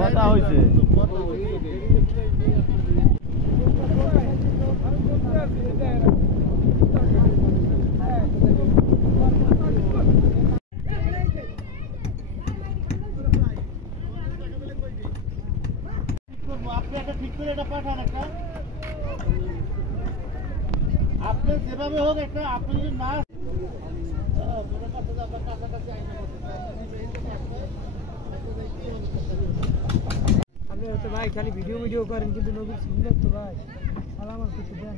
কথা হয়েছে আপনি একটা ঠিক করে এটা পাঠান একটা আপনি যেভাবে হোক একটা আপনি যদি না আপনি হচ্ছে ভাই খালি ভিডিও করেন কিন্তু নবীর সুন্নাত তো ভাই আমার কিছু দেন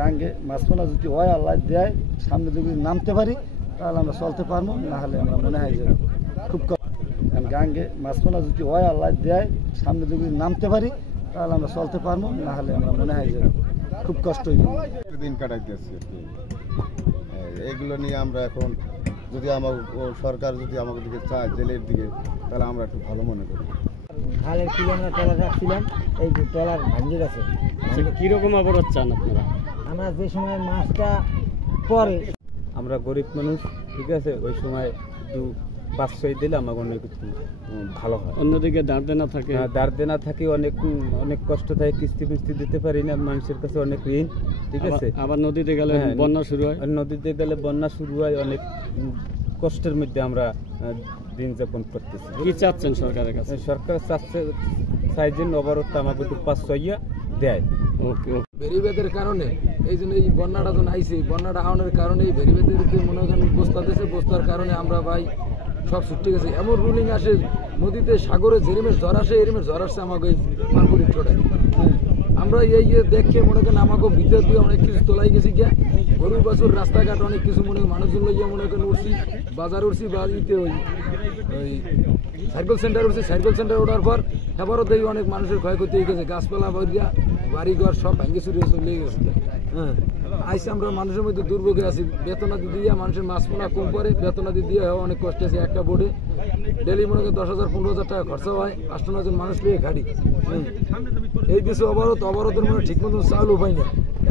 গাঙ্গে মাঝখানে যদি হয় আল্লাহ দেয় সামনে যদি নামতে পারি তাহলে আমরা চলতে পারবো, না হলে আমরা মনে হয় যে খুব গাঙ্গে মাঝখানে যদি হয় আল্লাহ দেয় সামনে যদি নামতে পারি তাহলে আমরা চলতে পারবো, না হলে আমরা মনে হয় যে খুব কষ্ট হইব। দিন কাটাইতেছি এগুলো নিয়ে আমরা এখন যদি আমার সরকার যদি আমাদের দিকে চায় জেলের দিকে তাহলে আমরা একটু ভালো মনে করি। খালের কিলো আমরা ট্রলার রাখছিলাম, এই যে ট্রলার ভাঙে গেছে। কিরকম অবরোধ চান আপনারা? আমরা যে সময় মাছটা পরে আমরা গরিব মানুষ, ঠিক আছে, ওই সময় 5-6 দিলে আমার অনেক ভালো হয়। অন্যদিকে দাঁড় দেনা থাকে, অনেক কষ্ট থাকে, কিস্তি ফিস্তি দিতে পারি না, মানুষের কাছে অনেক ঋণ, ঠিক আছে। আবার নদীতে গেলে বন্যা শুরু হয়, অনেক কষ্টের মধ্যে আমরা দিন যাপন করতেছি। কি চাচ্ছেন সরকারের কাছে? সরকার চাই যে অবরোধটা আমাকে একটু 5-6 দেয়। ভেরিবেদের কারণে এই জন্য এই বন্যাটা যখন আইছে, বন্যাটা আওয়ানোর কারণে এই ভেরিবেদের মনে করেন বস্তা দিয়েছে, বস্তার কারণে আমরা ভাই সব ছুটে গেছে। এমন রুলিং আসে নদীতে, সাগরে যেরমের ঝড় আসে এরমের ঝড় আসছে আমাকে এই মানপুরি টোটায়। আমরা এই দেখে মনে করেন আমাকে ভিতর দিয়ে অনেক কিছু তোলাই গেছি গিয়া, গরুর বছর রাস্তাঘাট অনেক কিছু মনে মানুষজন লইয়া মনে করেন উঠছি, বাজার উঠছি, বাড়িতে ওই সাইকেল সেন্টার উঠছি, সাইকেল সেন্টার ওঠার পর এবারও দেখি অনেক মানুষের ক্ষয়ক্ষতি হয়ে গেছে, গাছপালা বাড়িয়া বাড়িঘর সব ভেঙে চুরিয়ে চলে গেছে। আইসে আমরা মানুষের মধ্যে দুর্ভোগে আছি, বেতনাদি দিয়ে মানুষের মাছপোনা কম পরে, বেতনাদি দিয়ে অনেক কষ্ট আছে। একটা বোর্ডে ডেলি মনে করেন 10,000-15,000 টাকা খরচা হয়, 8-9 জন মানুষ পেয়ে খাটি। এই দেশে অবরোধের মনে ঠিক মতন চাউলও পাই না।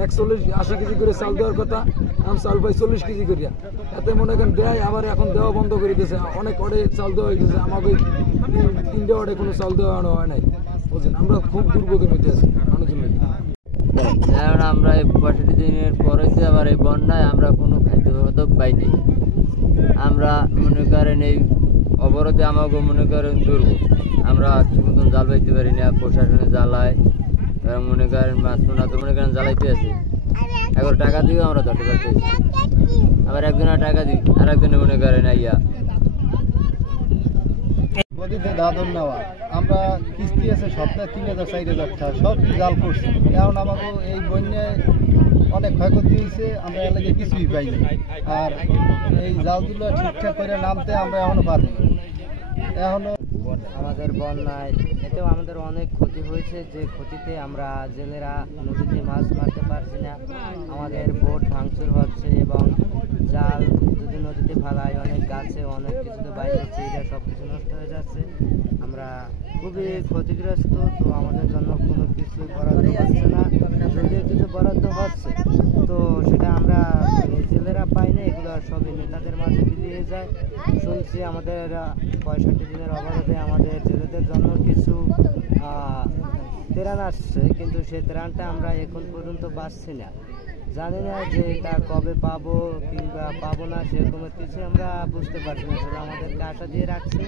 140-80 কেজি করে চাল দেওয়ার কথা, আমি চাল পাই 40 কেজি করিয়া। এতে মনে করেন দেয়, আবার এখন দেওয়া বন্ধ করে দিয়েছে। অনেক অডে চাল দেওয়া হয়ে গেছে, আমাকে 3টে অডে কোনো চাল দেওয়া হয় নাই, বুঝছেন। আমরা খুব দুর্ভোগের মধ্যে আছি মানুষের মধ্যে। কারণ আমরা এই 65 দিনের পরে আবার এই বন্যায় আমরা কোনো খাদ্য পাইনি। আমরা মনে করেন এই অবরোধে আমাকে মনে করেন দুর্ভোগ, আমরা ঠিক মতন জাল পাইতে পারি না, প্রশাসনে জ্বালায়, মনে করেন মাছ পোনা তো মনে করেন জ্বালাইতে আছে। এখন টাকা দিয়েও আমরা ধরতে পারতেছি, আবার একজনের টাকা দিই আর একজনে মনে করেন আইয়া নদীতে দাদন নেওয়া, আমরা কিস্তি আছে সপ্তাহে 3,000-4,000 টাকা সব জাল করছি। কারণ আমাকে এই বন্যায় অনেক ক্ষয়ক্ষতি হয়েছে, আমরা এলাকায় কিছুই পাইনি। আর এই জালগুলো ঠিকঠাক করে নামতে আমরা এখনো পারি, এখনো আমাদের বন্যায় এতেও আমাদের অনেক ক্ষতি হয়েছে। যে ক্ষতিতে আমরা জেলেরা নদীতে মাছ মারতে পারছি না, আমাদের বোট ভাঙচুর হচ্ছে এবং জাল যদি নদীতে ফেলায় অনেক গাছে অনেক কিছুতে বাইরে চিড়ে সব কিছু নষ্ট হয়ে যাচ্ছে। আমরা খুবই ক্ষতিগ্রস্ত। তো আমাদের জন্য কোনো কিছু বরাদ্দ হচ্ছে না, যদিও কিছু বরাদ্দ হচ্ছে তো সেটা আমরা জেলেরা পাই না, এগুলো সবই নেতাদের মাঝে বিলিয়ে যায়। শুনছি আমাদের 65 দিনের অবরোধে আমাদের জেলেদের জন্য কিছু ত্রাণ আসছে, কিন্তু সেই ত্রাণটা আমরা এখন পর্যন্ত পাচ্ছি না। জানি না যে এটা কবে পাবো কিংবা পাবো না, সেরকমের কিছু আমরা বুঝতে পারছি না। শুধু আমাদেরকে আশা দিয়ে রাখছে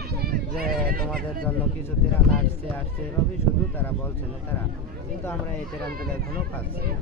যে তোমাদের জন্য কিছু ত্রাণ আসছে এভাবেই শুধু তারা বলছে না তারা, কিন্তু আমরা এই ত্রাণগুলো এখনো পাচ্ছি না।